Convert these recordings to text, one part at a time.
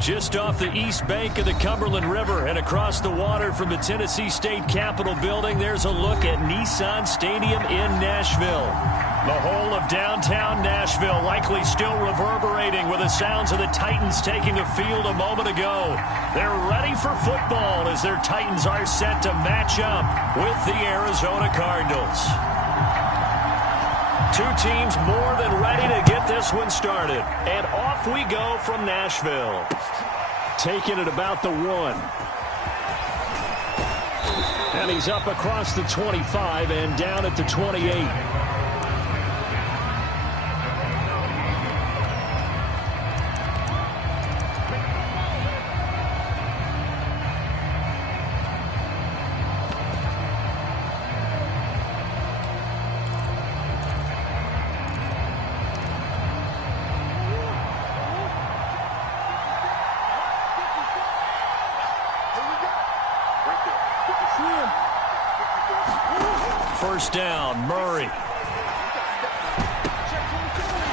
Just off the east bank of the Cumberland River and across the water from the Tennessee State Capitol building, there's a look at Nissan Stadium in Nashville. The whole of downtown Nashville likely still reverberating with the sounds of the Titans taking the field a moment ago. They're ready for football as their Titans are set to match up with the Arizona Cardinals. Two teams more than ready to get this one started. And off we go from Nashville. Taking it about the 1. And he's up across the 25 and down at the 28. First down, Murray.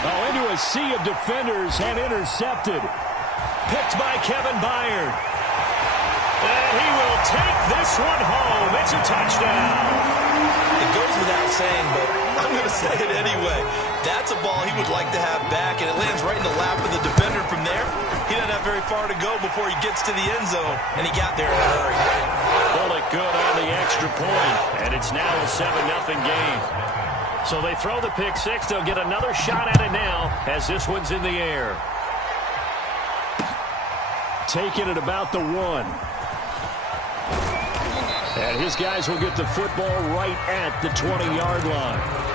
Oh, into a sea of defenders and intercepted. Picked by Kevin Byard. And he will take this one home. It's a touchdown. It goes without saying, but I'm going to say it anyway. That's a ball he would like to have back, and it lands right in the lap of the defender from there. He doesn't have very far to go before he gets to the end zone, and he got there in a hurry. Pulled it good on the extra point, and it's now a 7-0 game. So they throw the pick six. They'll get another shot at it now as this one's in the air. Taking it about the 1. And his guys will get the football right at the 20-yard line.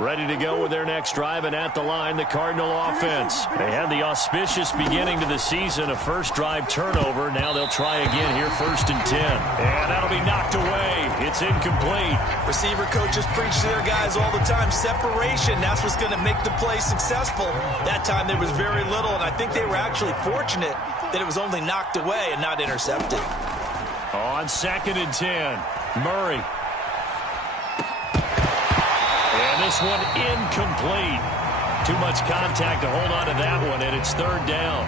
Ready to go with their next drive, and at the line, the Cardinal offense. They had the auspicious beginning to the season, a first drive turnover. Now they'll try again here, 1st and 10. And that'll be knocked away. It's incomplete. Receiver coaches preach to their guys all the time. Separation, that's what's going to make the play successful. That time there was very little, and I think they were actually fortunate that it was only knocked away and not intercepted. On 2nd and 10, Murray. And this one incomplete. Too much contact to hold on to that one, and it's 3rd down.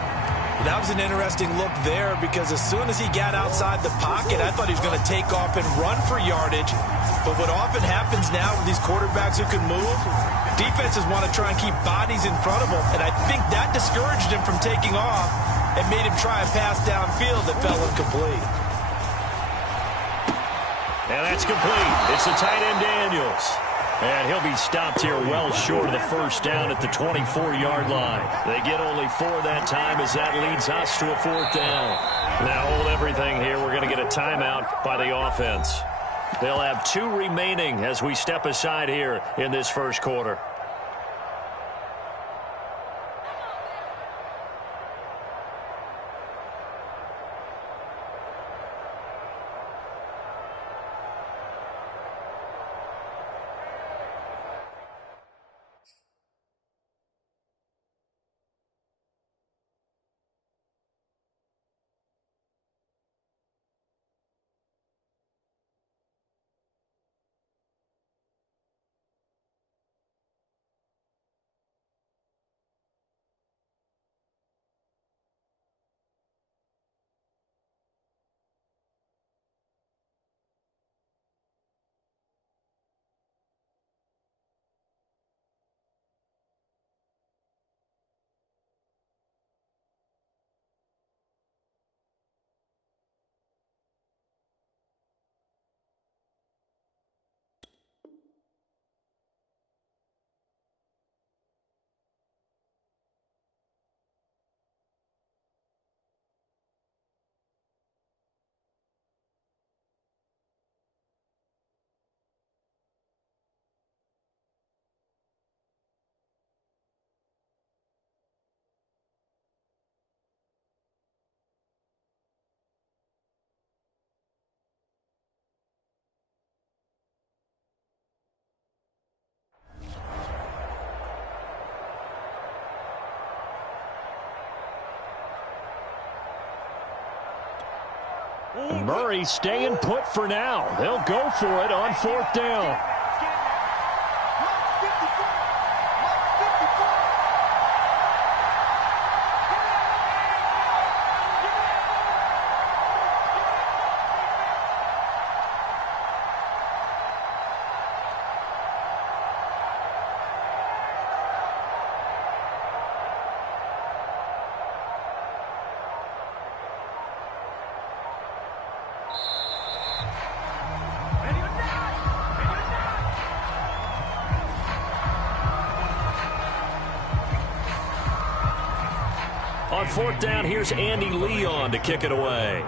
That was an interesting look there because as soon as he got outside the pocket, I thought he was going to take off and run for yardage. But what often happens now with these quarterbacks who can move, defenses want to try and keep bodies in front of them, and I think that discouraged him from taking off and made him try a pass downfield that fell incomplete. And that's complete. It's the tight end Daniels. And he'll be stopped here well short of the 1st down at the 24-yard line. They get only 4 that time as that leads us to a 4th down. Now hold everything here. We're going to get a timeout by the offense. They'll have 2 remaining as we step aside here in this first quarter. Murray staying put for now. They'll go for it on 4th down. On 4th down, here's Andy Leon to kick it away.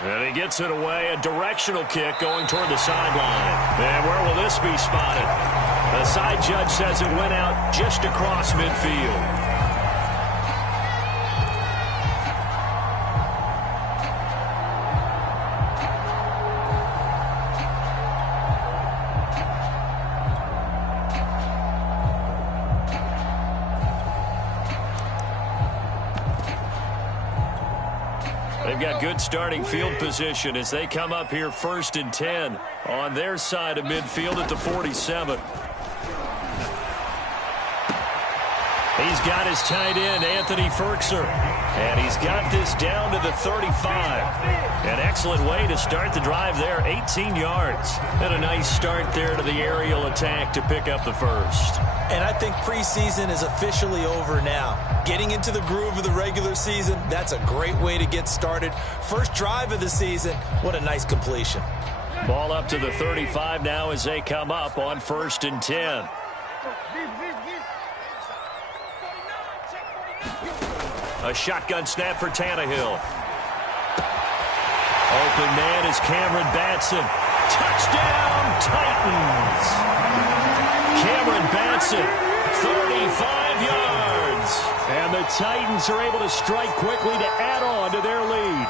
And he gets it away, a directional kick going toward the sideline. And where will this be spotted? The side judge says it went out just across midfield. They've got good starting field position as they come up here 1st and 10 on their side of midfield at the 47. He's got his tight end, Anthony Ferkser, and he's got this down to the 35. An excellent way to start the drive there, 18 yards. And a nice start there to the aerial attack to pick up the first. And I think preseason is officially over now. Getting into the groove of the regular season, that's a great way to get started. First drive of the season, what a nice completion. Ball up to the 35 now as they come up on 1st and 10. A shotgun snap for Tannehill. Open man is Cameron Batson. Touchdown, Titans! Cameron Batson, 35 yards. And the Titans are able to strike quickly to add on to their lead.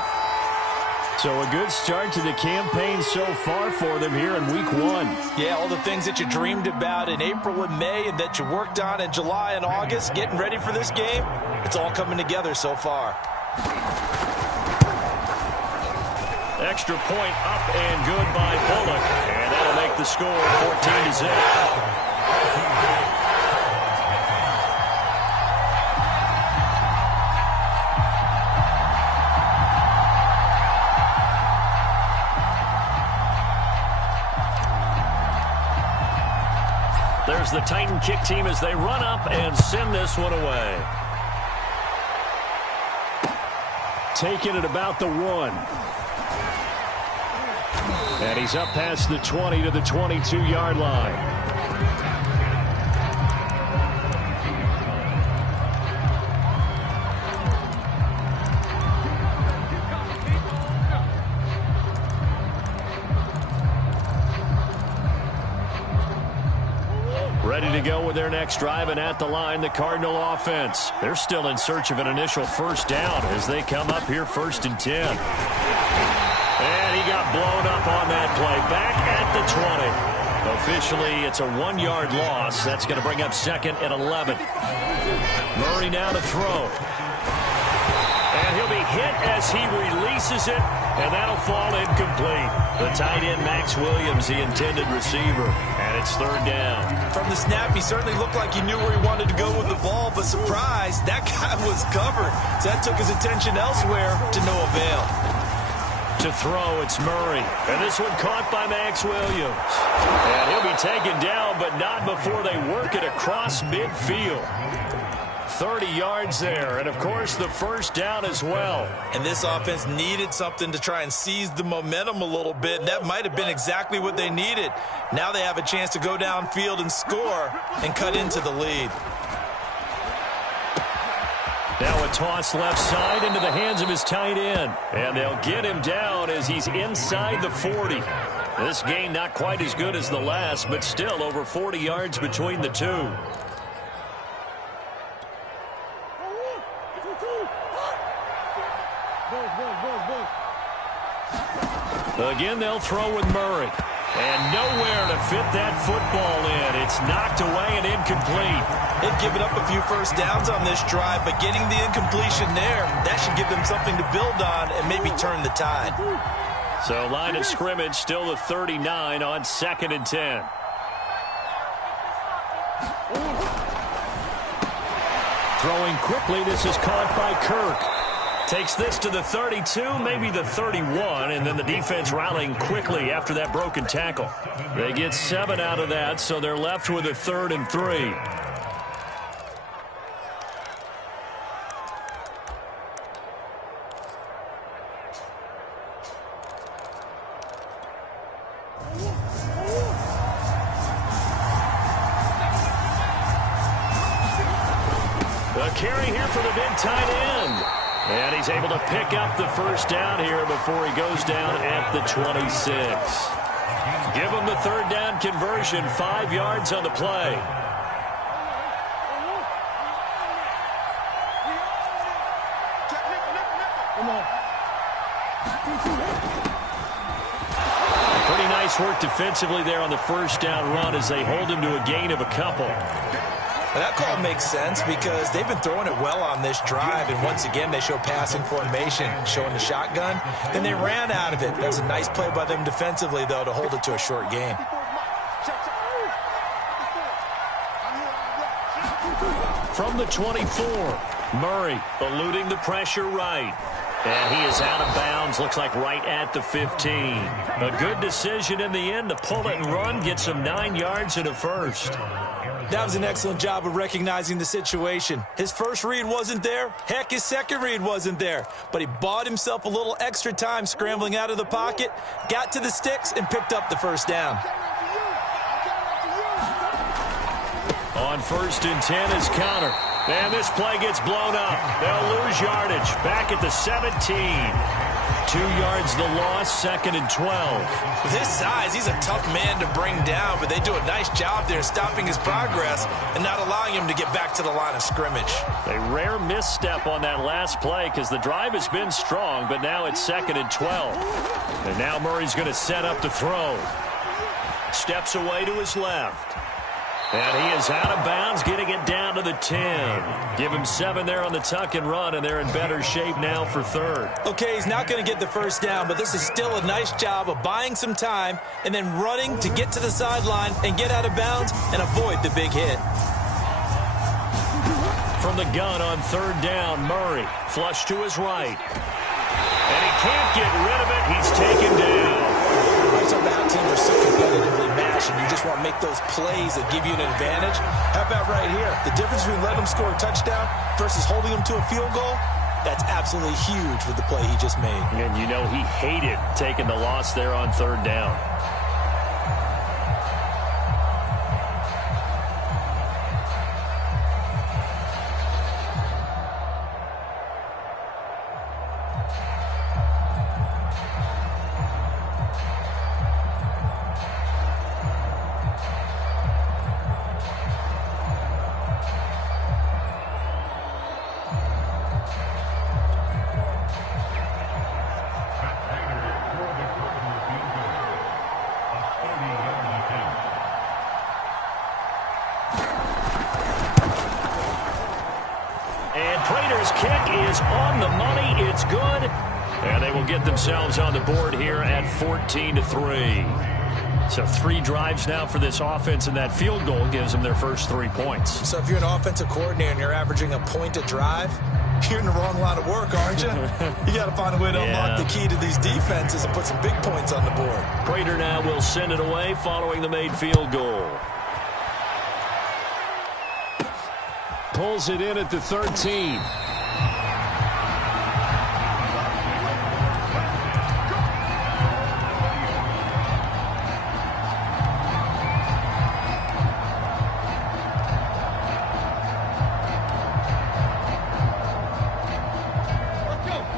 So a good start to the campaign so far for them here in week 1. Yeah, all the things that you dreamed about in April and May and that you worked on in July and August, getting ready for this game, it's all coming together so far. Extra point up and good by Bullock. And that'll make the score 14-0. There's the Titan kick team as they run up and send this one away. Taking it about the 1. And he's up past the 20 to the 22-yard line. Ready to go with their next drive, and at the line, the Cardinal offense. They're still in search of an initial first down as they come up here 1st and 10. And he got blown up on that play. Back at the 20. Officially, it's a 1-yard loss. That's going to bring up 2nd and 11. Murray now to throw. And he'll be hit as he releases it, and that'll fall incomplete. The tight end, Max Williams, the intended receiver, and it's 3rd down. From the snap, he certainly looked like he knew where he wanted to go with the ball, but surprise, that guy was covered. So that took his attention elsewhere to no avail. To throw, it's Murray. And this one caught by Max Williams. And he'll be taken down, but not before they work it across midfield. 30 yards there, and of course the first down as well. And this offense needed something to try and seize the momentum a little bit, and that might have been exactly what they needed. Now they have a chance to go downfield and score and cut into the lead. Now a toss left side into the hands of his tight end, and they'll get him down as he's inside the 40. This game not quite as good as the last, but still over 40 yards between the two. Again, they'll throw with Murray. And nowhere to fit that football in. It's pass knocked away and incomplete. They've given up a few first downs on this drive, but getting the incompletion there, that should give them something to build on and maybe turn the tide. So line of scrimmage still the 39 on 2nd and 10. Throwing quickly, this is caught by Kirk. Takes this to the 32, maybe the 31, and then the defense rallying quickly after that broken tackle. They get 7 out of that, so they're left with a 3rd and 3. A carry here for the big tight end. And he's able to pick up the first down here before he goes down at the 26. Give him the 3rd down conversion, 5 yards on the play. Pretty nice work defensively there on the first down run as they hold him to a gain of a couple. That call makes sense because they've been throwing it well on this drive, and once again they show passing formation, showing the shotgun. Then they ran out of it. That's a nice play by them defensively, though, to hold it to a short gain. From the 24, Murray eluding the pressure right. And he is out of bounds, looks like right at the 15. A good decision in the end to pull it and run, get some 9 yards and a first. That was an excellent job of recognizing the situation. His first read wasn't there. Heck, his second read wasn't there. But he bought himself a little extra time scrambling out of the pocket, got to the sticks, and picked up the first down. On 1st and 10 is Connor. And this play gets blown up. They'll lose yardage. Back at the 17. 2 yards the loss, 2nd and 12. With his size, he's a tough man to bring down, but they do a nice job there stopping his progress and not allowing him to get back to the line of scrimmage. A rare misstep on that last play because the drive has been strong, but now it's 2nd and 12. And now Murray's going to set up to throw. Steps away to his left. And he is out of bounds, getting it down to the 10. Give him 7 there on the tuck and run, and they're in better shape now for 3rd. Okay, he's not going to get the first down, but this is still a nice job of buying some time and then running to get to the sideline and get out of bounds and avoid the big hit. From the gun on 3rd down, Murray flush to his right. And he can't get rid of it. He's taken down. Right on the how teams are so competitively matched, and you just want to make those plays that give you an advantage. How about right here? The difference between letting them score a touchdown versus holding them to a field goal, that's absolutely huge with the play he just made. And you know he hated taking the loss there on 3rd down. On the money, it's good, and they will get themselves on the board here at 14-3. So 3 drives now for this offense, and that field goal gives them their first 3 points. So if you're an offensive coordinator and you're averaging a point a drive, you're in the wrong line of work, aren't you? You got to find a way to unlock the key to these defenses and put some big points on the board. Prater now will send it away following the made field goal. Pulls it in at the 13.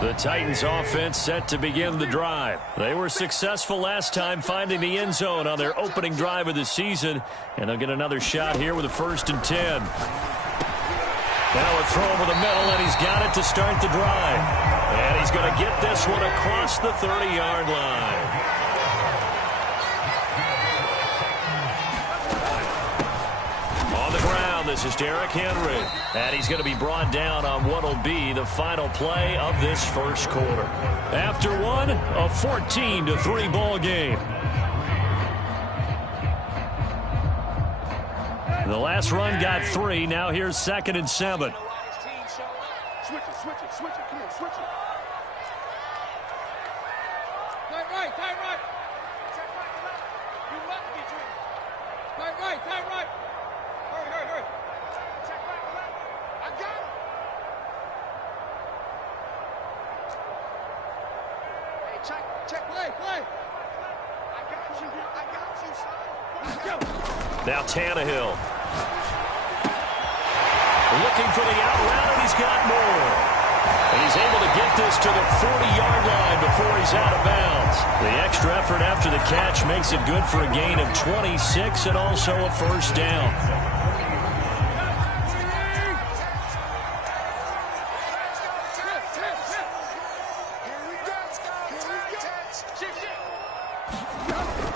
The Titans offense set to begin the drive. They were successful last time finding the end zone on their opening drive of the season, and they'll get another shot here with a 1st and 10. Now a throw over the middle, and he's got it to start the drive. And he's going to get this one across the 30-yard line. This is Derrick Henry. And he's going to be brought down on what will be the final play of this first quarter. After one, a 14-3 ball game. The last run got 3. Now here's 2nd and 7. Switch it. Come on, switch it. Tight right. Check right to left. You left me, Jim. Tight right. Hurry. Check right to left. I got him. Hey, check play. I got you, son. Let's go. Now Tannehill. Looking for the out route, and he's got more. And he's able to get this to the 40-yard line before he's out of bounds. The extra effort after the catch makes it good for a gain of 26 and also a first down.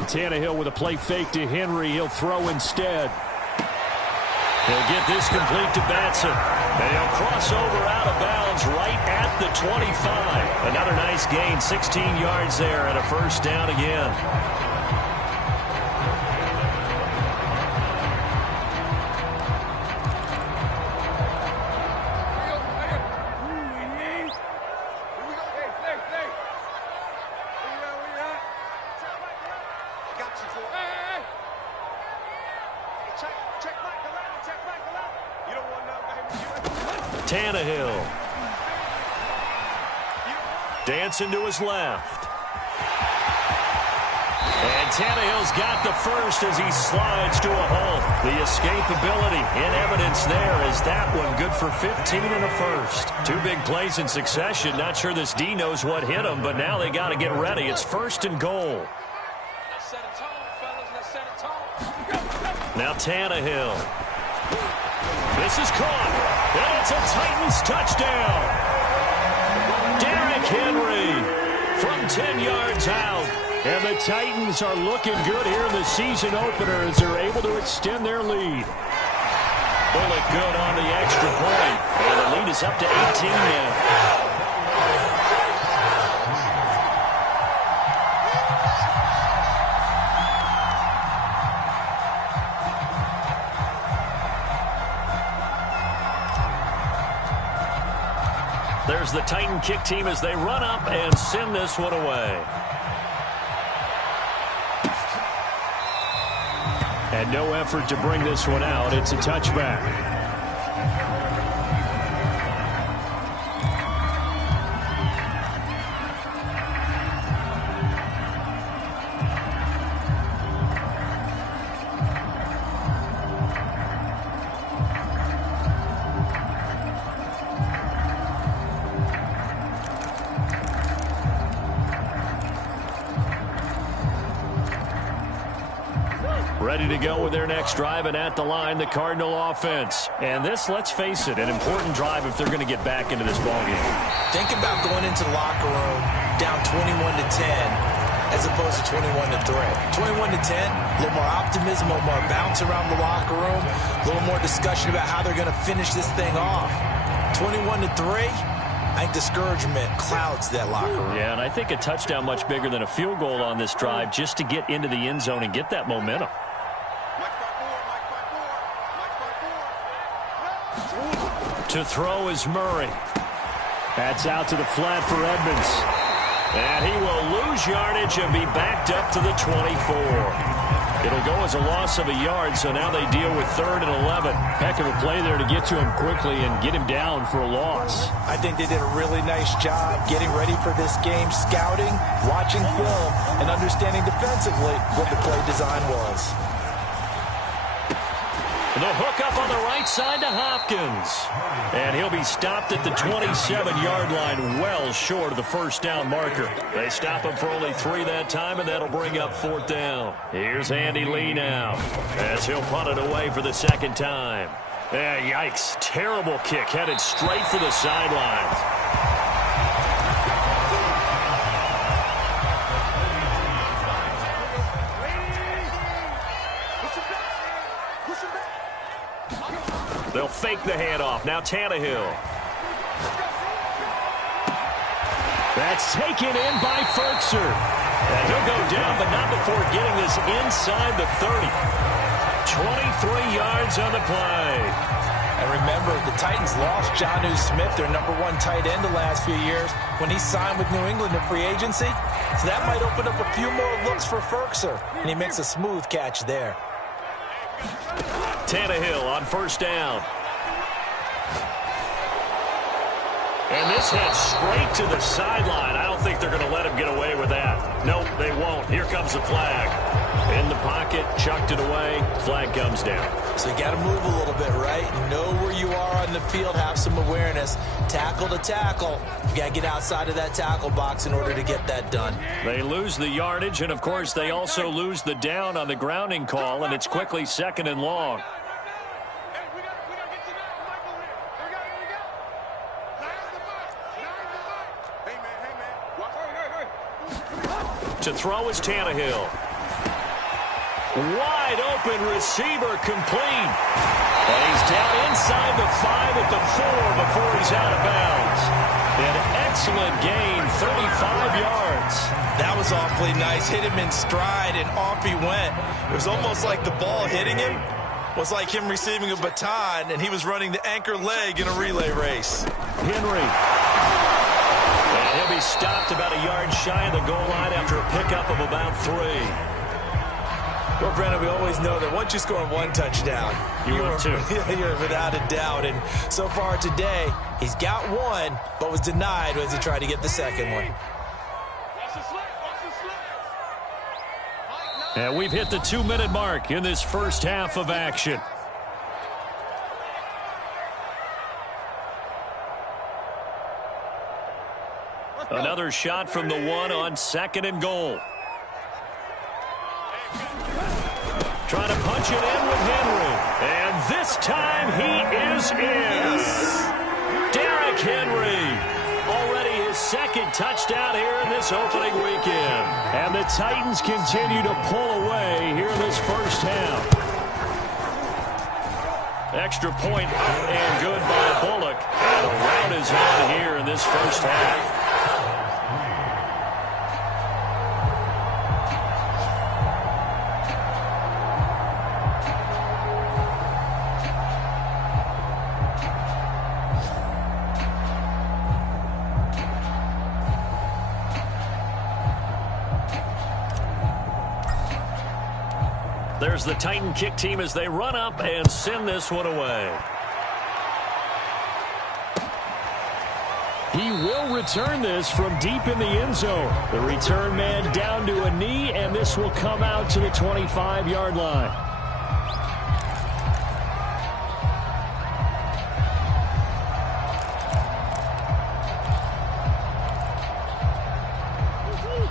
Tannehill with a play fake to Henry. He'll throw instead. He'll get this complete to Batson. And he'll cross over out of bounds right at the 25. Another nice gain, 16 yards there and a first down again. Tannehill. Dancing to his left. And Tannehill's got the first as he slides to a halt. The escapability in evidence there is that one good for 15 and a first. 2 big plays in succession. Not sure this D knows what hit him, but now they got to get ready. It's 1st and goal. Let's set a tone, fellas. Let's set a tone. Now Tannehill. This is caught. And it's a Titans touchdown. Derrick Henry from 10 yards out. And the Titans are looking good here in the season opener as they're able to extend their lead. Bullet good on the extra point. And the lead is up to 18 now. There's the Titan kick team as they run up and send this one away. And no effort to bring this one out. It's a touchback. Ready to go with their next drive, and at the line, the Cardinal offense. And this, let's face it, an important drive if they're going to get back into this ballgame. Think about going into the locker room down 21-10 as opposed to 21-3. 21-10, a little more optimism, a little more bounce around the locker room, a little more discussion about how they're going to finish this thing off. 21-3. I think discouragement clouds that locker room. Yeah, and I think a touchdown much bigger than a field goal on this drive just to get into the end zone and get that momentum. To throw is Murray. That's out to the flat for Edmonds. And he will lose yardage and be backed up to the 24. It'll go as a loss of a yard, so now they deal with 3rd and 11. Heck of a play there to get to him quickly and get him down for a loss. I think they did a really nice job getting ready for this game, scouting, watching film, and understanding defensively what the play design was. The hook up on the right side to Hopkins. And he'll be stopped at the 27-yard line, well short of the first down marker. They stop him for only 3 that time, and that'll bring up 4th down. Here's Andy Lee now as he'll punt it away for the 2nd time. Yikes. Terrible kick headed straight for the sidelines. They'll fake the handoff. Now Tannehill. That's taken in by Ferkser. And he'll go down, but not before getting this inside the 30. 23 yards on the play. And remember, the Titans lost Jonnu Smith, their #1 tight end the last few years, when he signed with New England in free agency. So that might open up a few more looks for Ferkser. And he makes a smooth catch there. Tannehill on first down. And this heads straight to the sideline. I don't think they're going to let him get away with that. Nope, they won't. Here comes the flag. In the pocket, chucked it away. Flag comes down. So you got to move a little bit, right? Know where you are on the field, have some awareness. Tackle to tackle. You got to get outside of that tackle box in order to get that done. They lose the yardage, and of course they also lose the down on the grounding call, and it's quickly 2nd and long. To throw is Tannehill. Wide open receiver complete. And he's down inside the 5 at the 4 before he's out of bounds. An excellent gain, 35 yards. That was awfully nice. Hit him in stride, and off he went. It was almost like the ball hitting him was like him receiving a baton, and he was running the anchor leg in a relay race. Henry. And he'll be stopped about a yard shy of the goal line after a pickup of about 3. Well, Brennan, we always know that once you score 1 touchdown, you're 2. You're without a doubt. And so far today, he's got 1, but was denied as he tried to get the second one. And we've hit the 2-minute mark in this first half of action. Another shot from the 1 on 2nd and goal. Trying to punch it in with Henry. And this time he is in. Derrick Henry. Already his 2nd touchdown here in this opening weekend. And the Titans continue to pull away here in this first half. Extra point up and good by Bullock. And a rout is on here in this first half. There's the Titan kick team as they run up and send this one away. He will return this from deep in the end zone. The return man down to a knee, and this will come out to the 25-yard line.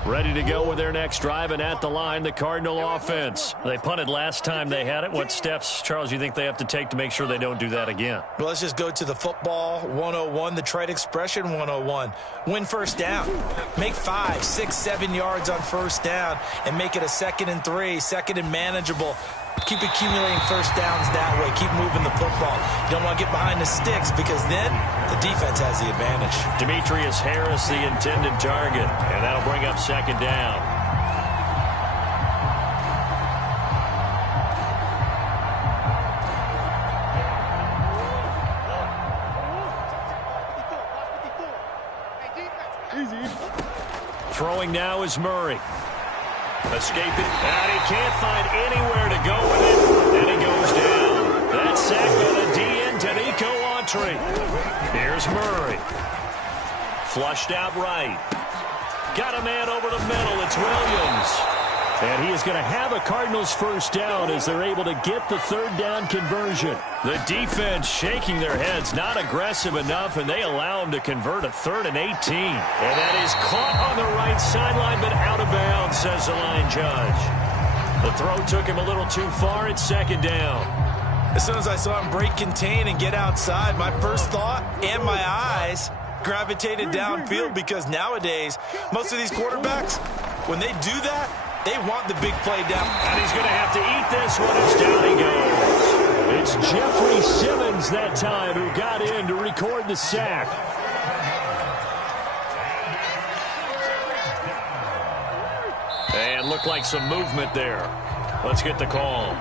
Ready to go with their next drive, and at the line, the Cardinal offense. They punted last time they had it. What steps, Charles, you think they have to take to make sure they don't do that again? Well, let's just go to the football 101, the trade expression 101. Win first down. Make 5, 6, 7 yards on first down and make it a 2nd and 3, 2nd and manageable. Keep accumulating first downs that way. Keep moving the football. You don't want to get behind the sticks because then the defense has the advantage. Demetrius Harris, the intended target, and that'll bring up 2nd down. Throwing now is Murray. Escaping, and he can't find anywhere to go with it, and he goes down. That's sacked by the DN, Danico Autry. Here's Murray. Flushed out right. Got a man over the middle. It's Williams. And he is going to have a Cardinals first down as they're able to get the 3rd down conversion. The defense shaking their heads, not aggressive enough, and they allow him to convert a 3rd and 18. And that is caught on the right sideline, but out of bounds, says the line judge. The throw took him a little too far. It's 2nd down. As soon as I saw him break contain and get outside, my first thought and my eyes gravitated downfield because nowadays, most of these quarterbacks, when they do that, they want the big play down. And he's going to have to eat this one as down he goes. It's Jeffrey Simmons that time who got in to record the sack. And looked like some movement there. Let's get the call.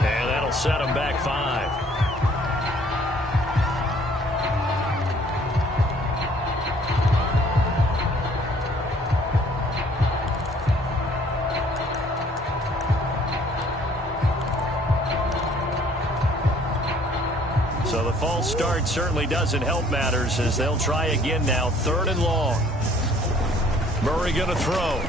And that'll set him back 5. So the false start certainly doesn't help matters as they'll try again now. 3rd and long. Murray going to throw.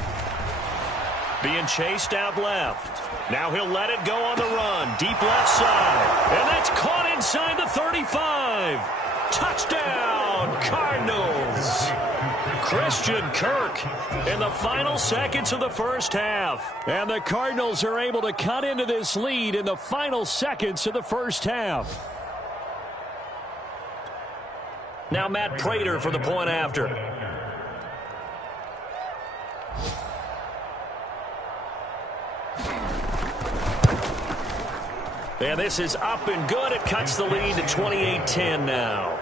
Being chased out left. Now he'll let it go on the run. Deep left side. And that's caught inside the 35. Touchdown, Cardinals. Christian Kirk in the final seconds of the first half. And the Cardinals are able to cut into this lead in the final seconds of the first half. Now Matt Prater for the point after. And this is up and good. It cuts the lead to 28-10 now.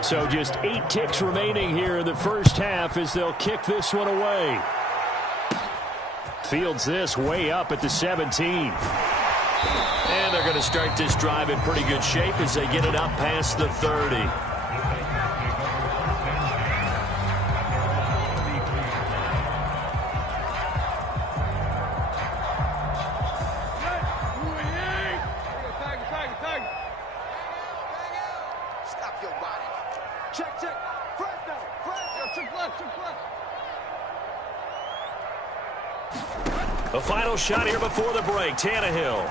So just 8 ticks remaining here in the first half as they'll kick this one away. Fields this way up at the 17. And they're going to start this drive in pretty good shape as they get it up past the 30. Stop your body. Check. Front now. Check left. The final shot here before the break. Tannehill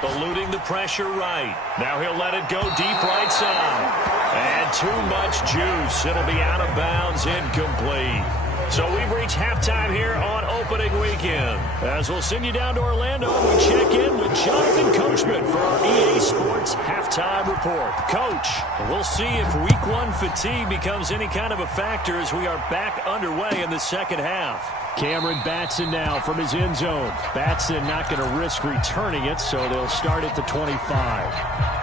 eluding the pressure right. Now he'll let it go deep right side. And too much juice. It'll be out of bounds, incomplete. So we've reached halftime here on opening weekend. As we'll send you down to Orlando, we check in with Jonathan Coachman for our EA Sports Halftime Report. Coach, we'll see if Week 1 fatigue becomes any kind of a factor as we are back underway in the second half. Cameron Batson now from his end zone. Batson not going to risk returning it, so they'll start at the 25.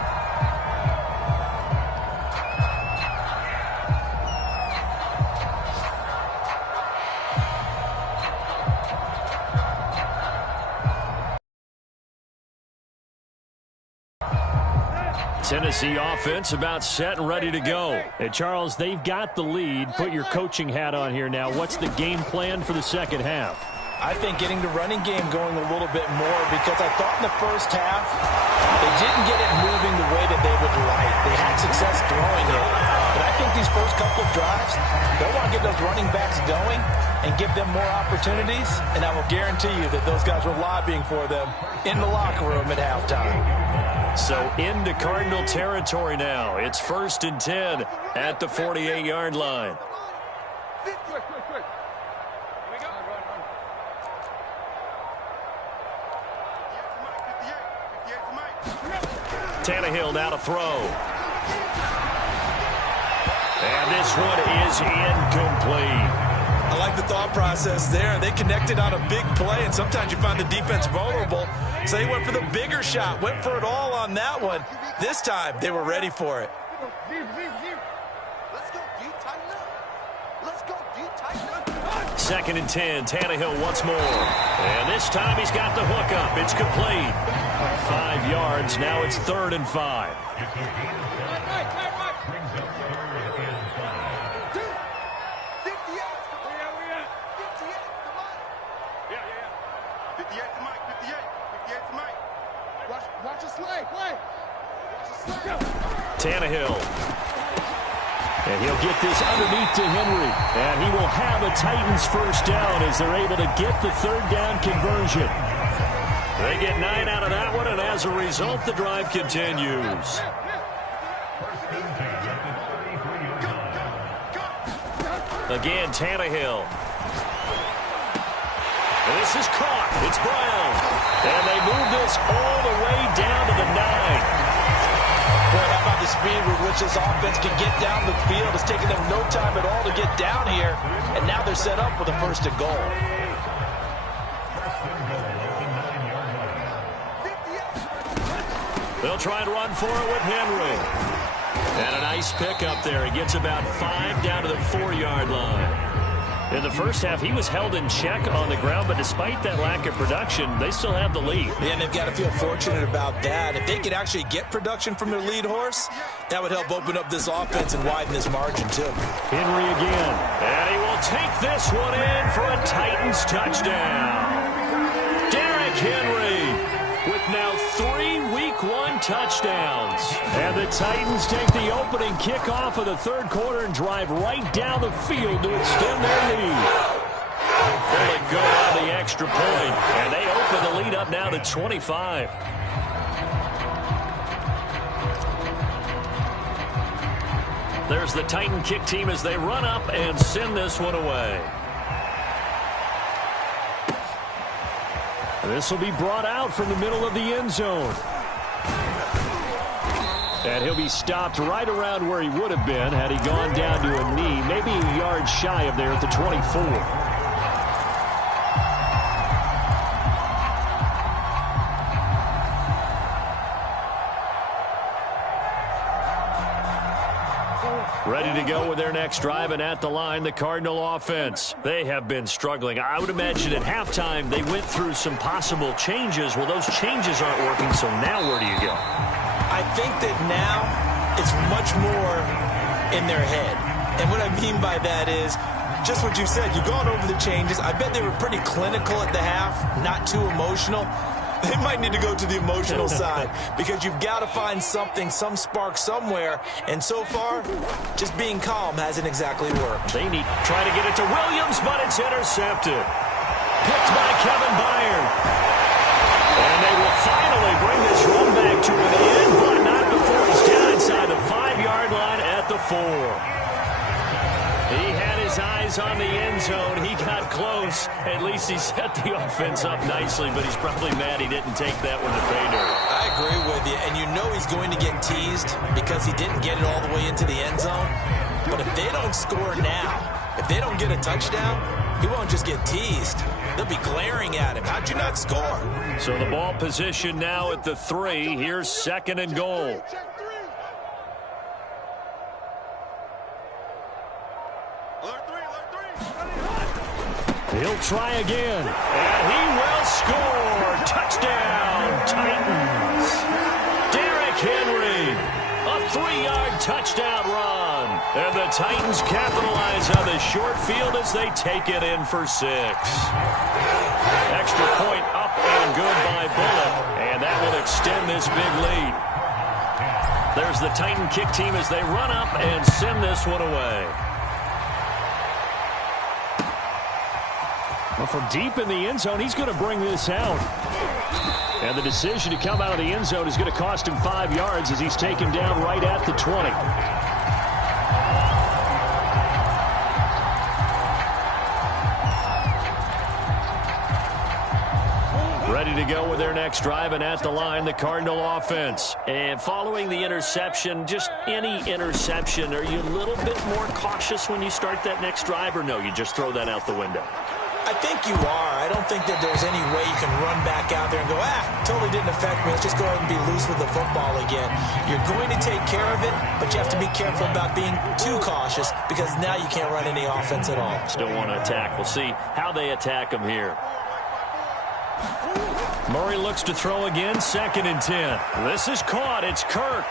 Tennessee offense about set and ready to go. And Charles, they've got the lead. Put your coaching hat on here now. What's the game plan for the second half? I think getting the running game going a little bit more, because I thought in the first half they didn't get it moving the way that they would like. They had success throwing it. But I think these first couple of drives, they want to get those running backs going and give them more opportunities. And I will guarantee you that those guys were lobbying for them in the locker room at halftime. So into Cardinal territory now. It's 1st and 10 at the 48-yard line. Quick. Here we go. Tannehill now to throw. And this one is incomplete. I like the thought process there. They connected on a big play, and sometimes you find the defense vulnerable. So they went for the bigger shot, went for it all on that one. This time, they were ready for it. Let's go, D. Tighten up. 2nd and 10. Tannehill once more. And this time he's got the hook up. It's complete. 5 yards. Now it's 3rd and 5. Right. 58. Watch the slay. Tannehill. And he'll get this underneath to Henry. And he will have a Titans first down as they're able to get the 3rd down conversion. They get 9 out of that one, and as a result, the drive continues. Again, Tannehill. And this is caught. It's Brown. And they move this all the way down to the 9. Boy, how about the speed with which this offense can get down the field? It's taken them no time at all to get down here, and now they're set up with a 1st and goal. They'll try and run for it with Henry. And a nice pickup there. He gets about 5 down to the 4-yard line. In the first half, he was held in check on the ground, but despite that lack of production, they still have the lead. Yeah, and they've got to feel fortunate about that. If they could actually get production from their lead horse, that would help open up this offense and widen this margin, too. Henry again. And he will take this one in for a Titans touchdown. Derrick Henry with now 3 Week 1 touchdowns. And the Titans take the opening kickoff of the third quarter and drive right down the field to extend their lead. They'll let go on the extra point, and they open the lead up now to 25. There's the Titan kick team as they run up and send this one away. This will be brought out from the middle of the end zone. And he'll be stopped right around where he would have been had he gone down to a knee, maybe a yard shy of there at the 24. Ready to go with their next drive, and at the line, the Cardinal offense. They have been struggling. I would imagine at halftime they went through some possible changes. Well, those changes aren't working, so now where do you go? I think that now it's much more in their head. And what I mean by that is just what you said. You've gone over the changes. I bet they were pretty clinical at the half, not too emotional. They might need to go to the emotional side because you've got to find something, some spark somewhere. And so far, just being calm hasn't exactly worked. They need to try to get it to Williams, but it's intercepted. Picked by Kevin Byard. And they will finally bring this run back to an end, but not before he's down inside the 5-yard line at the 4. He had his eyes on the end zone. He got close. At least he set the offense up nicely, but he's probably mad he didn't take that one to pay dirt. I agree with you, and you know he's going to get teased because he didn't get it all the way into the end zone. But if they don't score now, if they don't get a touchdown, he won't just get teased. They'll be glaring at him. How'd you not score? So the ball position now at the 3. Here's 2nd and goal. He'll try again, and he will score. Touchdown, Titans. Derrick Henry, a 3-yard touchdown run. And the Titans capitalize on the short field as they take it in for 6. Extra point up and good by Bullock, and that will extend this big lead. There's the Titan kick team as they run up and send this one away. Well, from deep in the end zone, he's going to bring this out. And the decision to come out of the end zone is going to cost him 5 yards as he's taken down right at the 20. Ready to go with their next drive, and at the line, the Cardinal offense. And following the interception, just any interception, are you a little bit more cautious when you start that next drive, or no, you just throw that out the window? I think you are. I don't think that there's any way you can run back out there and go, totally didn't affect me. Let's just go ahead and be loose with the football again. You're going to take care of it, but you have to be careful about being too cautious because now you can't run any offense at all. Still want to attack. We'll see how they attack him here. Murray looks to throw again, 2nd and 10. This is caught. It's Kirk.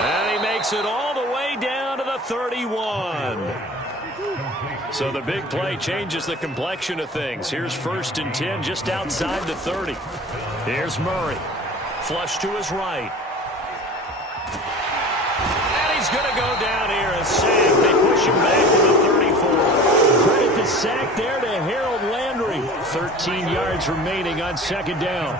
And he makes it all the way down to the 31. So the big play changes the complexion of things. Here's 1st and 10 just outside the 30. Here's Murray. Flush to his right. And he's going to go down here. A sack. They push him back to the 34. Credit the sack there to Harold Landry. 13 yards remaining on 2nd down.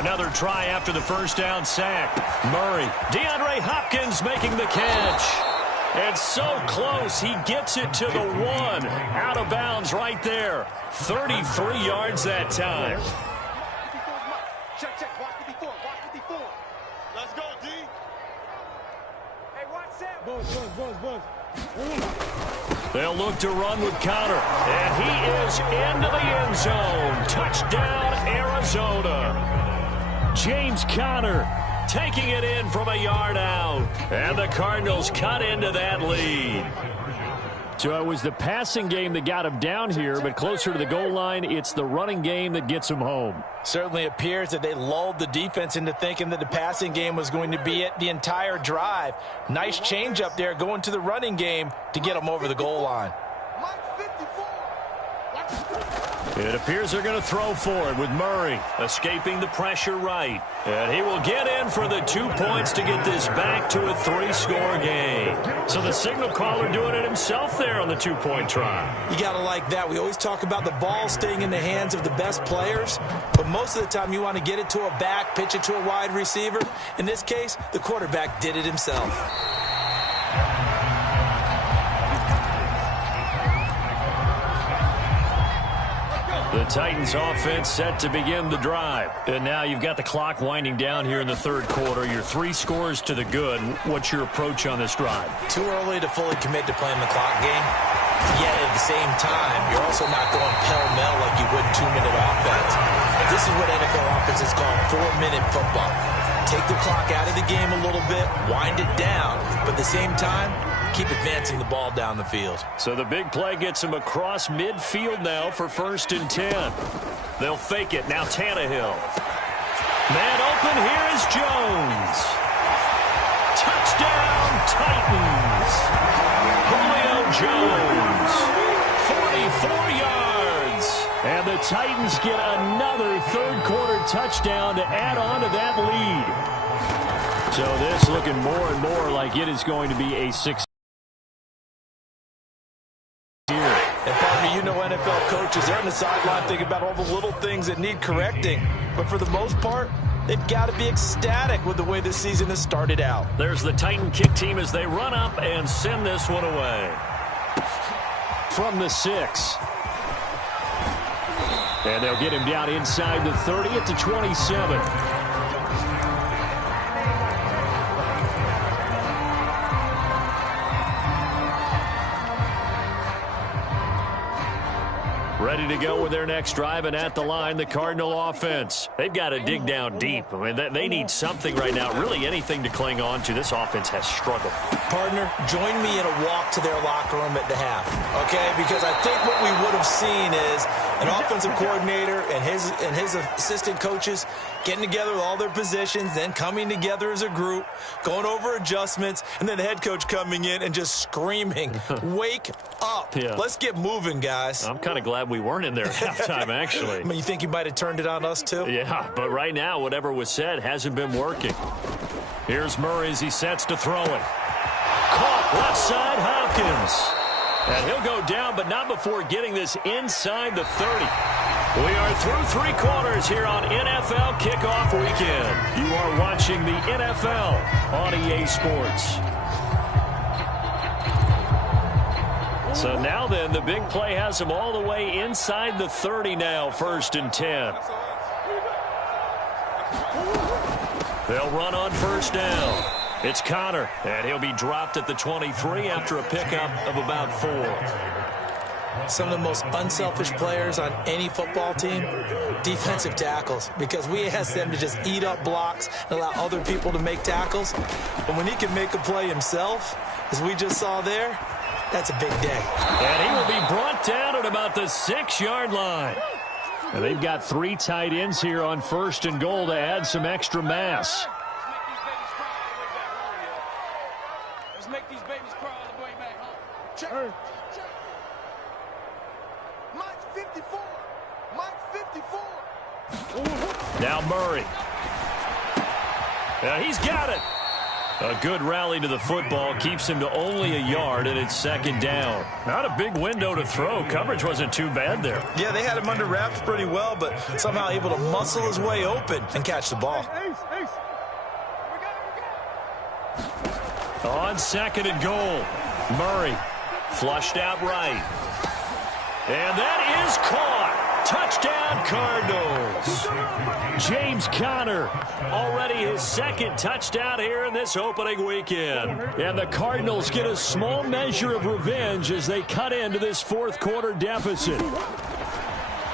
Another try after the first down sack. Murray. DeAndre Hopkins making the catch. And so close, he gets it to the 1. Out of bounds right there. 33 yards that time. Check, watch 54, watch 54. Let's go, D. Hey, watch Sam. Buzz. They'll look to run with Conner. And he is into the end zone. Touchdown, Arizona. James Conner taking it in from a yard out. And the Cardinals cut into that lead. So it was the passing game that got him down here, but closer to the goal line, it's the running game that gets him home. Certainly appears that they lulled the defense into thinking that the passing game was going to be it the entire drive. Nice change up there going to the running game to get them over the goal line. It appears they're going to throw for it with Murray escaping the pressure right. And he will get in for the 2 points to get this back to a 3-score game. So the signal caller doing it himself there on the 2-point try. You got to like that. We always talk about the ball staying in the hands of the best players, but most of the time you want to get it to a back, pitch it to a wide receiver. In this case, the quarterback did it himself. The Titans offense set to begin the drive. And now you've got the clock winding down here in the third quarter. You're 3 scores to the good. What's your approach on this drive? Too early to fully commit to playing the clock game. Yet at the same time, you're also not going pell-mell like you would in 2-minute offense. This is what NFL offenses call 4-minute football. Take the clock out of the game a little bit, wind it down, but at the same time, keep advancing the ball down the field. So the big play gets him across midfield now for 1st and 10. They'll fake it. Now Tannehill. Man open. Here is Jones. Touchdown, Titans. Julio Jones. 44 yards. And the Titans get another third-quarter touchdown to add on to that lead. So this looking more and more like it is going to be a 6. And partner, you know NFL coaches, they're on the sideline thinking about all the little things that need correcting. But for the most part, they've got to be ecstatic with the way this season has started out. There's the Titan kick team as they run up and send this one away. From the 6. And they'll get him down inside the 30 at the 27. Ready to go with their next drive, and at the line, the Cardinal offense. They've got to dig down deep. I mean, they need something right now, really anything to cling on to. This offense has struggled. Partner, join me in a walk to their locker room at the half, okay? Because I think what we would have seen is an offensive coordinator and his assistant coaches getting together with all their positions, then coming together as a group, going over adjustments, and then the head coach coming in and just screaming, wake up. Yeah. Let's get moving, guys. I'm kind of glad we weren't in there at halftime, actually. I mean, you think you might have turned it on us, too? Yeah, but right now, whatever was said hasn't been working. Here's Murray as he sets to throw it. Caught left side, Hopkins. And he'll go down, but not before getting this inside the 30. We are through 3 quarters here on NFL Kickoff Weekend. You are watching the NFL on EA Sports. So now then, the big play has them all the way inside the 30 now, 1st and 10. They'll run on 1st down. It's Conner, and he'll be dropped at the 23 after a pickup of about 4. Some of the most unselfish players on any football team, defensive tackles, because we ask them to just eat up blocks and allow other people to make tackles. But when he can make a play himself, as we just saw there, that's a big day. And he will be brought down at about the 6-yard line. And they've got 3 tight ends here on 1st and goal to add some extra mass. Let's make these babies cry all the way back home. Check. Check. Mike's 54. Mike's 54. Now Murray. He's got it. A good rally to the football keeps him to only a yard, and it's 2nd down. Not a big window to throw. Coverage wasn't too bad there. Yeah, they had him under wraps pretty well, but somehow able to muscle his way open and catch the ball. Ace. On 2nd and goal, Murray flushed out right. And that is caught. Touchdown, Cardinals. James Conner, already his second touchdown here in this opening weekend. And the Cardinals get a small measure of revenge as they cut into this fourth quarter deficit.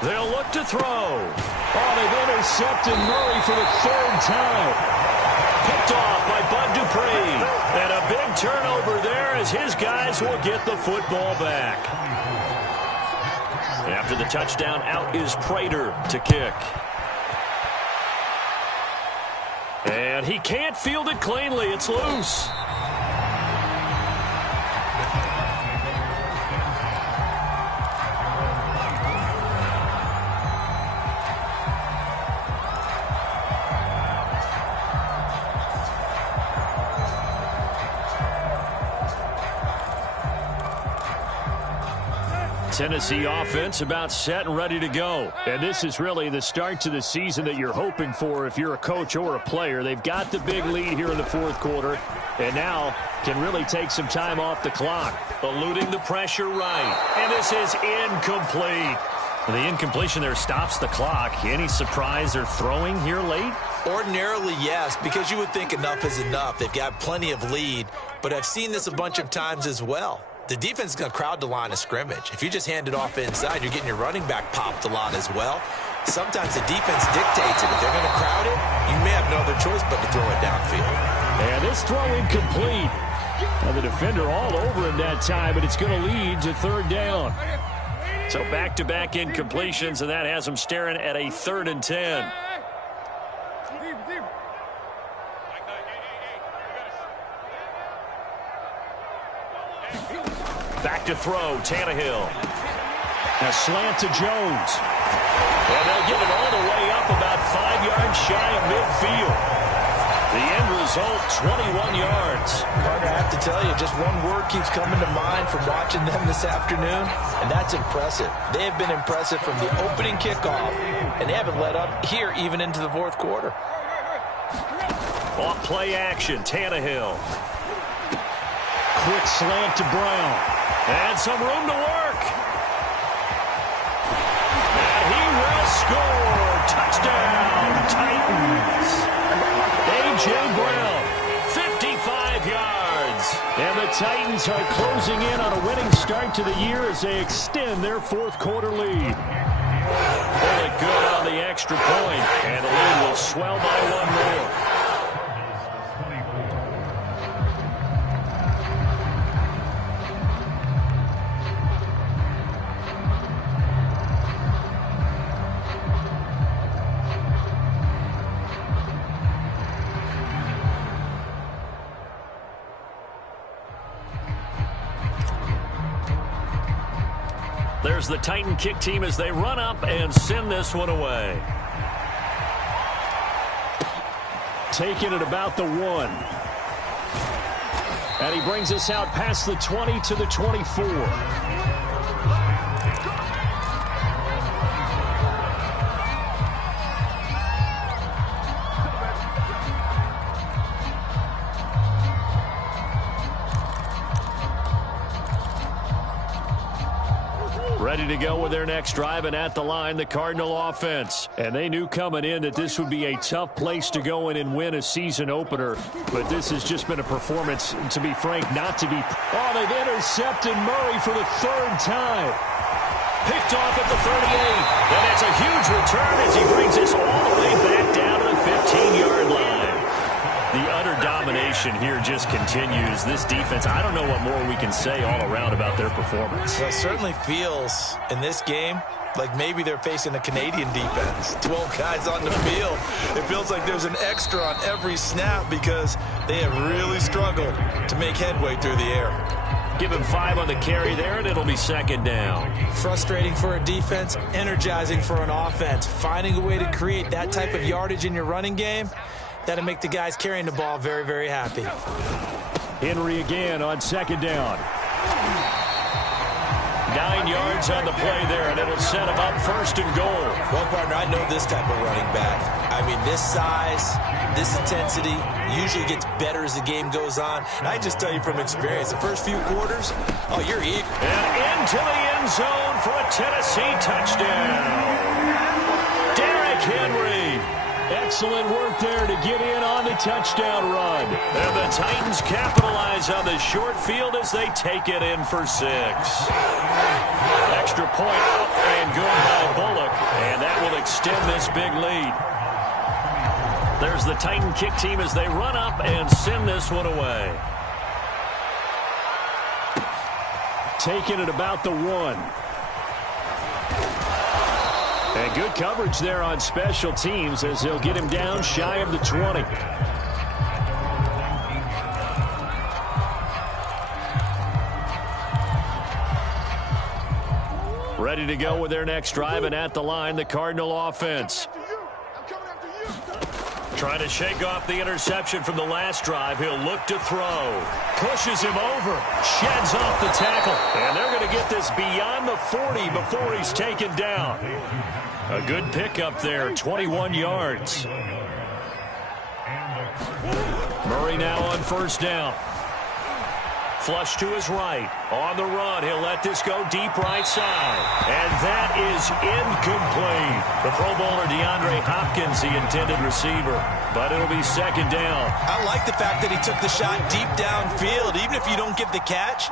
They'll look to throw. Oh, they've intercepted Murray for the third time. Picked off by Bud Dupree. And a big turnover there as his guys will get the football back. After the touchdown, out is Prater to kick. And he can't field it cleanly. It's loose. Tennessee offense about set and ready to go. And this is really the start to the season that you're hoping for if you're a coach or a player. They've got the big lead here in the fourth quarter and now can really take some time off the clock. Eluding the pressure right. And this is incomplete. The incompletion there stops the clock. Any surprise they're throwing here late? Ordinarily, yes, because you would think enough is enough. They've got plenty of lead, but I've seen this a bunch of times as well. The defense is going to crowd the line of scrimmage. If you just hand it off inside, you're getting your running back popped a lot as well. Sometimes the defense dictates it. If they're going to crowd it, you may have no other choice but to throw it downfield. And this throw incomplete. And the defender all over him that time, but it's going to lead to third down. So back-to-back incompletions, and that has him staring at a 3rd and 10. Back to throw, Tannehill. A slant to Jones. And they'll get it all the way up about 5 yards shy of midfield. The end result, 21 yards. Partner, I have to tell you, just one word keeps coming to mind from watching them this afternoon, and that's impressive. They have been impressive from the opening kickoff, and they haven't let up here even into the fourth quarter. Off play action, Tannehill. Quick slant to Brown. And some room to work. And he will score. Touchdown, Titans. A.J. Brown, 55 yards. And the Titans are closing in on a winning start to the year as they extend their fourth quarter lead. Really good on the extra point, and the lead will swell by one more. There's the Titan kick team as they run up and send this one away. Taking it about the 1. And he brings us out past the 20 to the 24. Ready to go with their next drive, and at the line, the Cardinal offense. And they knew coming in that this would be a tough place to go in and win a season opener. But this has just been a performance, to be frank, not to be. Oh, they've intercepted Murray for the 3rd time. Picked off at the 38. And it's a huge return as he brings us all the way back down to the 15-yard line. The utter domination here just continues. This defense, I don't know what more we can say all around about their performance. Well, it certainly feels in this game like maybe they're facing a Canadian defense. 12 guys on the field. It feels like there's an extra on every snap because they have really struggled to make headway through the air. Give him 5 on the carry there, and it'll be 2nd down. Frustrating for a defense, energizing for an offense. Finding a way to create that type of yardage in your running game, that'll make the guys carrying the ball very, very happy. Henry again on 2nd down. 9 yards on the play there, and it'll set him up 1st and goal. Well, partner, I know this type of running back. I mean, this size, this intensity usually gets better as the game goes on. And I just tell you from experience, the first few quarters, oh, you're eager. And into the end zone for a Tennessee touchdown. Henry. Excellent work there to get in on the touchdown run. And the Titans capitalize on the short field as they take it in for 6. Extra point up and good by Bullock. And that will extend this big lead. There's the Titan kick team as they run up and send this one away. Taking it about the 1. And good coverage there on special teams as they'll get him down shy of the 20. Ready to go with their next drive, and at the line, the Cardinal offense. Trying to shake off the interception from the last drive. He'll look to throw. Pushes him over. Sheds off the tackle. And they're going to get this beyond the 40 before he's taken down. A good pickup there, 21 yards. Murray now on first down. Flush to his right. On the run, he'll let this go deep right side. And that is incomplete. The Pro Bowler DeAndre Hopkins, the intended receiver. But it'll be second down. I like the fact that he took the shot deep downfield. Even if you don't get the catch,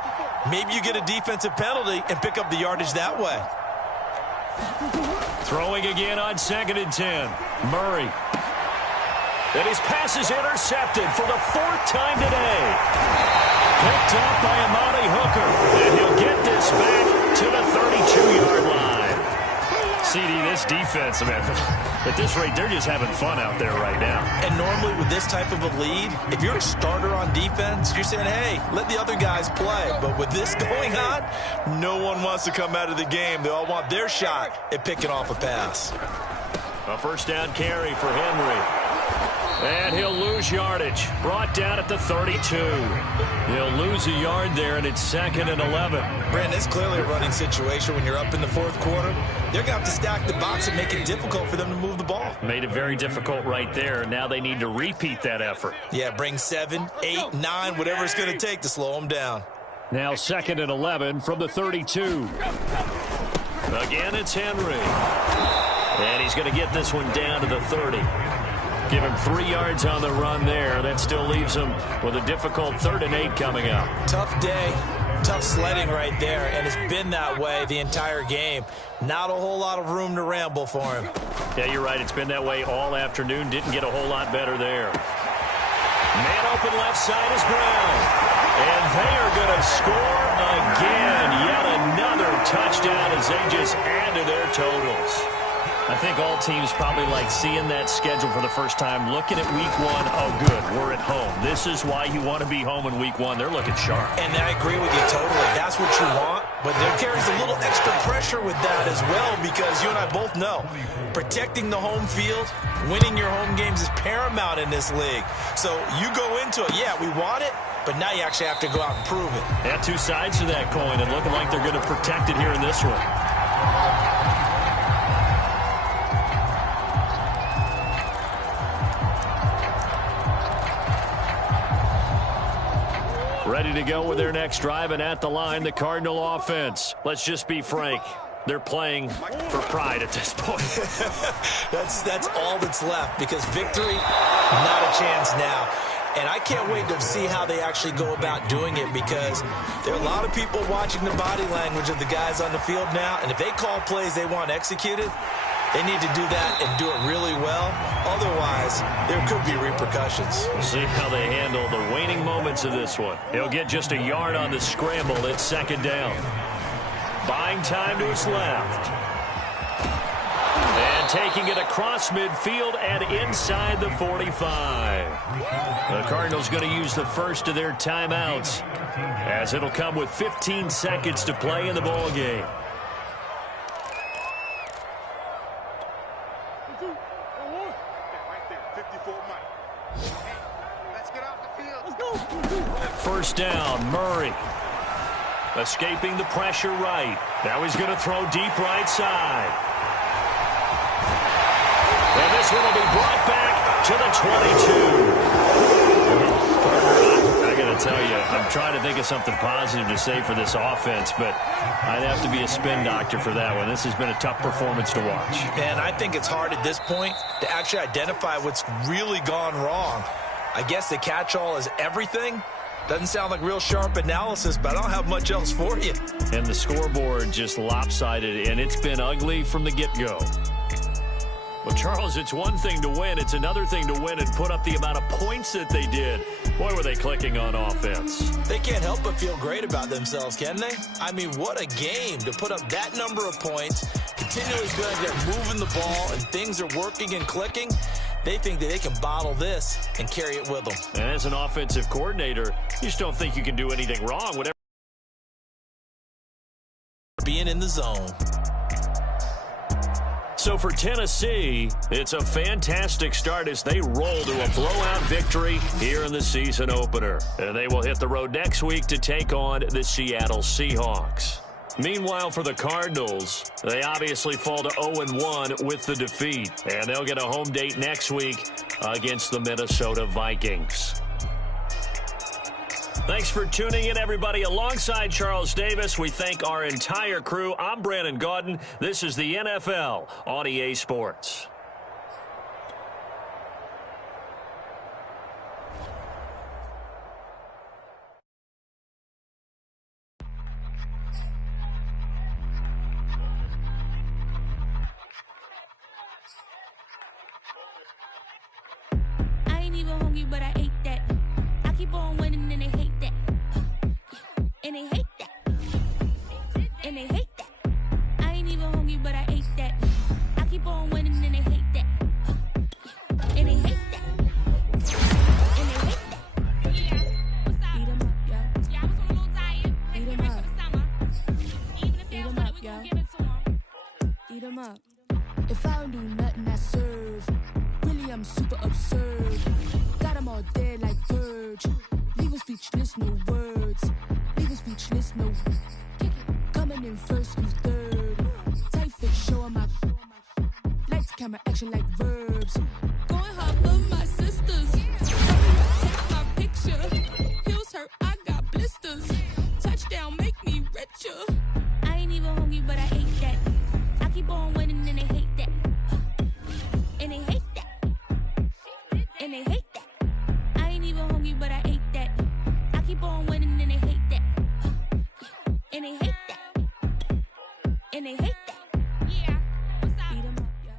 maybe you get a defensive penalty and pick up the yardage that way. Throwing again on 2nd and 10. Murray. And his pass is intercepted for the 4th time today. Picked up by Amani Hooker. And he'll get this back to the 32-yard line. CD, this defense, man, at this rate, they're just having fun out there right now. And normally with this type of a lead, if you're a starter on defense, you're saying, hey, let the other guys play. But with this going on, no one wants to come out of the game. They all want their shot at picking off a pass. A first down carry for Henry. And he'll lose yardage. Brought down at the 32. He'll lose a yard there, and it's 2nd and 11. Brandon, it's clearly a running situation when you're up in the 4th quarter. They're going to have to stack the box and make it difficult for them to move the ball. Made it very difficult right there. Now they need to repeat that effort. Yeah, bring 7, 8, 9, whatever it's going to take to slow them down. Now 2nd and 11 from the 32. Again, it's Henry. And he's going to get this one down to the 30. Give him 3 yards on the run there. That still leaves him with a difficult 3rd and 8 coming up. Tough day, tough sledding right there, and it's been that way the entire game. Not a whole lot of room to ramble for him. Yeah, you're right. It's been that way all afternoon. Didn't get a whole lot better there. Man open left side is Brown. And they are going to score again. Yet another touchdown as they just add to their totals. I think all teams probably like seeing that schedule for the first time, looking at week 1. Oh, good, we're at home. This is why you want to be home in week 1. They're looking sharp. And I agree with you totally. That's what you want. But there carries a little extra pressure with that as well, because you and I both know protecting the home field, winning your home games is paramount in this league. So you go into it, yeah, we want it, but now you actually have to go out and prove it. Yeah, 2 sides to that coin, and looking like they're going to protect it here in this one. Ready to go with their next drive, and at the line, the Cardinal offense. Let's just be frank. They're playing for pride at this point. That's all that's left, because victory, not a chance now. And I can't wait to see how they actually go about doing it, because there are a lot of people watching the body language of the guys on the field now, and if they call plays they want executed, they need to do that and do it really well. Otherwise, there could be repercussions. We'll see how they handle the waning moments of this one. He'll get just a yard on the scramble. It's 2nd down. Buying time to his left. And taking it across midfield and inside the 45. The Cardinals going to use the first of their timeouts, as it'll come with 15 seconds to play in the ball game. First down, Murray. Escaping the pressure right. Now he's going to throw deep right side. And this one will be brought back to the 22. I got got to tell you, I'm trying to think of something positive to say for this offense, but I'd have to be a spin doctor for that one. This has been a tough performance to watch. And I think it's hard at this point to actually identify what's really gone wrong. I guess the catch-all is everything. Doesn't sound like real sharp analysis, but I don't have much else for you. And the scoreboard just lopsided, and it's been ugly from the get-go. Well, Charles, it's one thing to win. It's another thing to win and put up the amount of points that they did. Boy, were they clicking on offense. They can't help but feel great about themselves, can they? I mean, what a game to put up that number of points, continually feeling like they're moving the ball and things are working and clicking. They think that they can bottle this and carry it with them. And as an offensive coordinator, you just don't think you can do anything wrong. Whatever. Being in the zone. So for Tennessee, it's a fantastic start as they roll to a blowout victory here in the season opener. And they will hit the road next week to take on the Seattle Seahawks. Meanwhile, for the Cardinals, they obviously fall to 0-1 with the defeat. And they'll get a home date next week against the Minnesota Vikings. Thanks for tuning in, everybody. Alongside Charles Davis, we thank our entire crew. I'm Brandon Gaudin. This is the NFL on EA Sports. I ain't even hungry, but I ate that. I keep on winning and they hate that. And they hate that. And they hate that. I ain't even hungry, but I ate that. I keep on winning and they hate that. And they hate that. And they hate that. Yeah. What's up? Eat 'em up, yo. Yeah, I was a little tired. Eat 'em up. Even if they don't want it, we gon' give it to 'em. Eat 'em up. If I don't do nothing, I serve. Really, I'm super absurd. Got 'em all dead like Purge. Leave 'em speechless, no words. Leave 'em speechless, no. Coming in first, you third. Tight fit, show 'em my. Lights, camera, action like verbs. Going hard for my sisters. Take my picture. Heels hurt, I got blisters. Touchdown, make me richer. I ain't even hungry, but I ate that. I keep on winning and they hate that. And they hate that. And they hate that. I ain't even hungry, but I ate that. I keep on winning and they hate that. And they hate that. And they hate that. Yeah. What's up? Eat 'em up, yo.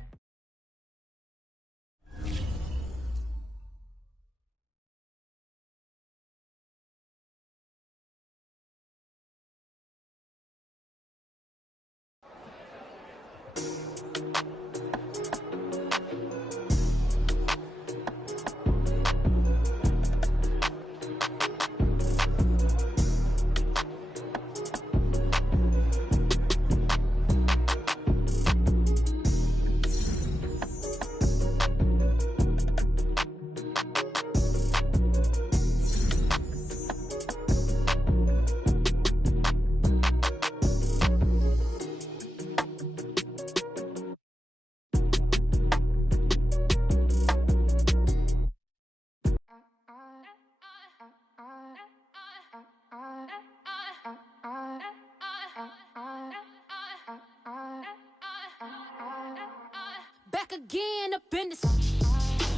Back again up in this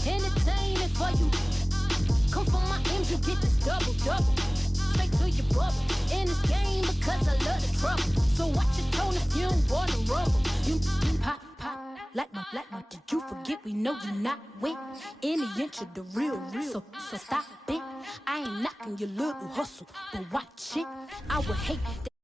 entertainment for you. Come from my ends, you get this double. Straight to your bubble. In this game because I love the trouble. So watch your tone if you don't wanna rumble. You pop, like my. Did you forget we know you not with any inch of the real. So stop it. I ain't knocking your little hustle, but watch it. I would hate that.